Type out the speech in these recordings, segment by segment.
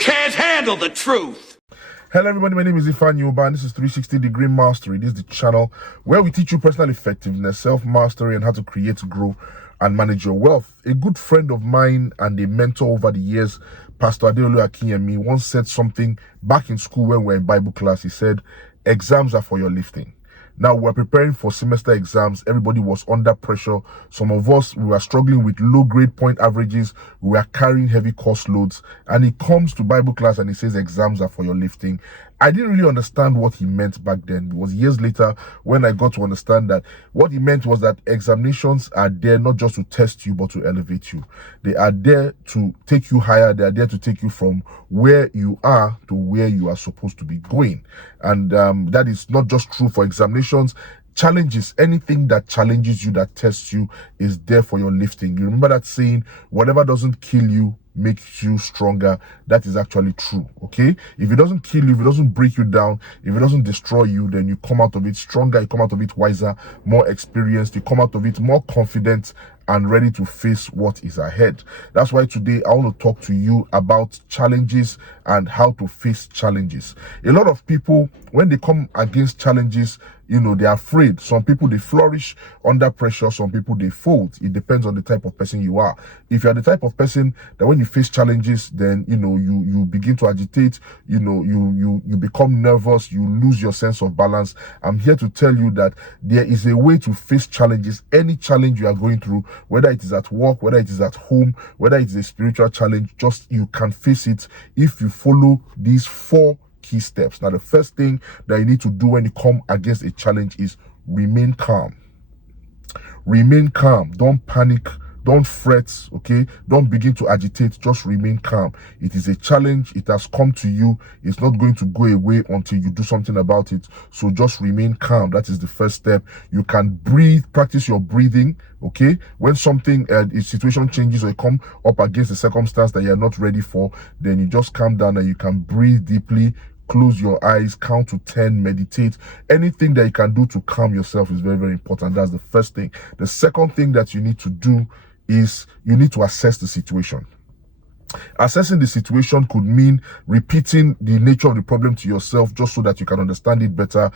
can't handle the truth. Hello everybody, my name is Ifan and this is 360-degree Mastery. This is the channel where we teach you personal effectiveness, self-mastery, and how to create, grow, and manage your wealth. A good friend of mine and a mentor over the years, Pastor Adeolu Akinyemi, once said something back in school when we were in Bible class. He said, exams are for your lifting. Now, we're preparing for semester exams. Everybody was under pressure. Some of us, we were struggling with low grade point averages. We were carrying heavy course loads. And he comes to Bible class and he says, exams are for your lifting. I didn't really understand what he meant back then. It was years later when I got to understand that what he meant was that examinations are there not just to test you, but to elevate you. They are there to take you higher. They are there to take you from where you are to where you are supposed to be going. And that is not just true for examinations. Challenges, anything that challenges you, that tests you, is there for your lifting. You remember that saying, whatever doesn't kill you makes you stronger. That is actually true. Okay, if it doesn't kill you, if it doesn't break you down, if it doesn't destroy you, then you come out of it stronger, you come out of it wiser, more experienced, you come out of it more confident and ready to face what is ahead. That's why today I want to talk to you about challenges and how to face challenges. A lot of people, when they come against challenges, they're afraid. Some people, they flourish under pressure. Some people, they fold. It depends on the type of person you are. If you're the type of person that when you face challenges, then, you begin to agitate, you become nervous, you lose your sense of balance. I'm here to tell you that there is a way to face challenges. Any challenge you are going through, whether it is at work, whether it is at home, whether it is a spiritual challenge, you can face it if you follow these 4 key steps. Now, the first thing that you need to do when you come against a challenge is remain calm. Remain calm. Don't panic. Don't fret, okay? Don't begin to agitate. Just remain calm. It is a challenge. It has come to you. It's not going to go away until you do something about it. So just remain calm. That is the first step. You can breathe, practice your breathing, okay? When something, a situation changes or you come up against a circumstance that you're not ready for, then you just calm down and you can breathe deeply. Close your eyes, count to 10, meditate. Anything that you can do to calm yourself is very, very important. That's the first thing. The second thing that you need to do is you need to assess the situation. Assessing the situation could mean repeating the nature of the problem to yourself just so that you can understand it better,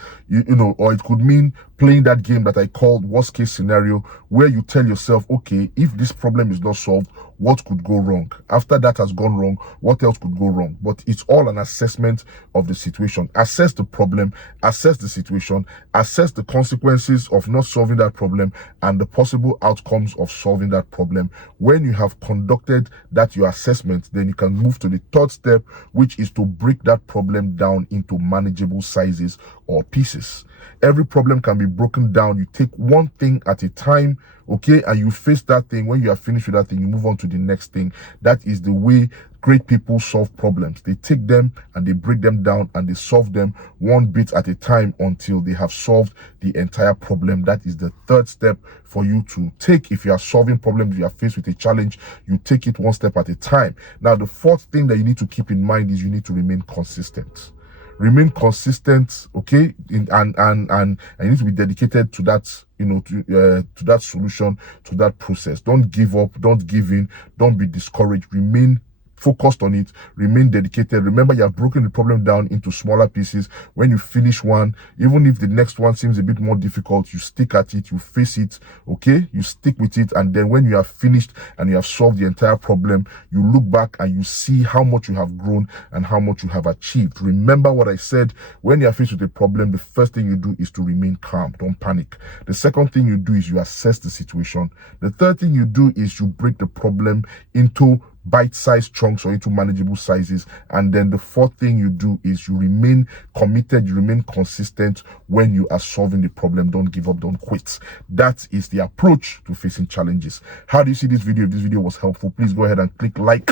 or it could mean playing that game that I called worst case scenario, where you tell yourself, okay, if this problem is not solved, what could go wrong? After that has gone wrong, what else could go wrong? But it's all an assessment of the situation. Assess the problem, assess the situation, assess the consequences of not solving that problem and the possible outcomes of solving that problem. When you have conducted your assessment, then you can move to the third step, which is to break that problem down into manageable sizes or pieces. Every problem can be broken down. You take one thing at a time, okay, and you face that thing. When you are finished with that thing, you move on to the next thing. That is the way great people solve problems. They take them and they break them down and they solve them one bit at a time until they have solved the entire problem. That is the third step for you to take. If you are solving problems, you are faced with a challenge, you take it one step at a time. Now, the fourth thing that you need to keep in mind is you need to remain consistent. Remain consistent, okay, and you need to be dedicated to that, to that solution, to that process. Don't give up, don't give in, don't be discouraged. Remain focused on it, remain dedicated. Remember, you have broken the problem down into smaller pieces. When you finish one, even if the next one seems a bit more difficult, you stick at it, you face it, okay? You stick with it, and then when you have finished and you have solved the entire problem, you look back and you see how much you have grown and how much you have achieved. Remember what I said, when you are faced with a problem, the first thing you do is to remain calm. Don't panic. The second thing you do is you assess the situation. The third thing you do is you break the problem into bite-sized chunks or into manageable sizes. And then the fourth thing you do is you remain committed, you remain consistent when you are solving the problem. Don't give up, don't quit. That is the approach to facing challenges. How do you see this video? If this video was helpful, please go ahead and click like.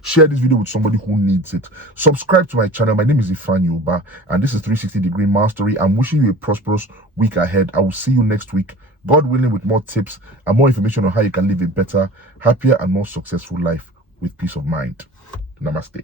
Share this video with somebody who needs it. Subscribe to my channel. My name is Ifan and this is 360-degree Mastery. I'm wishing you a prosperous week ahead. I will see you next week, God willing, with more tips and more information on how you can live a better, happier, and more successful life with peace of mind. Namaste.